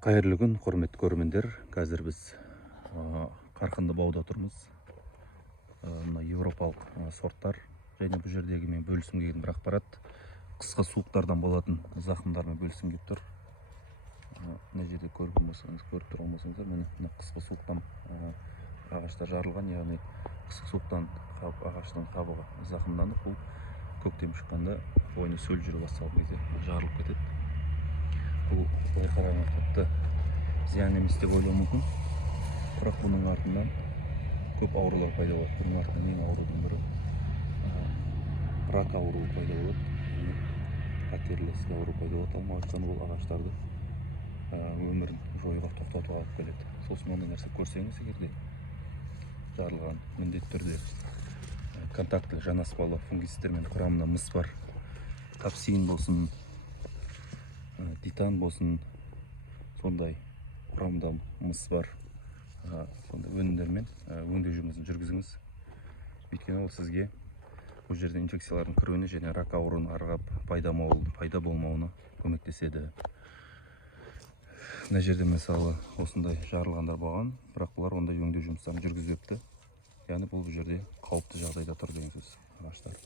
Қайырлы күн, құрметті көрермендер. Қазір біз қарқынды бауда тұрмыз. Мына европалық сорттар және бұл жердегі мен бөлісім келген бір ақпарат қысқы суықтардан болатын зақымдармен бөлісім келіп тұр. Мына жерде көріп тұрған болсаңыздар, мына қысқы суықтан ағаштар жарылған, яғни қысқы суықтан ағаштың қабығы зақымданып, бұл көктем шыққанда бойына сөл жүре басталған кезде жарылып кетеді. Бұл қараңғы қатты зиян емес деп ойлауы мүмкін, бірақ бұның артынан көп аурулар пайда болады. Бұның артынан ең аурудың бірі рак ауруы пайда болады, қатерлі ісік ауру пайда болады. Алмағаштан ол ағаштарды өмірін жоюға, тоқтатуға алып келеді. Сосын ондай нәрсе көрсеңіз, егерде жарылған, міндетті түрде контактілі жанаспалы фунгицидтермен құрамында мыс бар, токсин болсын, титан болсын, сондай құрамда мыс бар сондай өнімдермен өңдеу жұмысын жүргізіңіз. Өйткені ол сізге бұл жерде инфекциялардың кіруіне және рак ауруының арғап пайда болмауына көмектеседі. Мына жерде мысалы осындай жарылғандар болған, бірақ бұлар ондай өңдеу жұмыстарын жүргізбепті. Яғни бұл жерде қауіпті жағдайда тұр деген сөз ағаштар.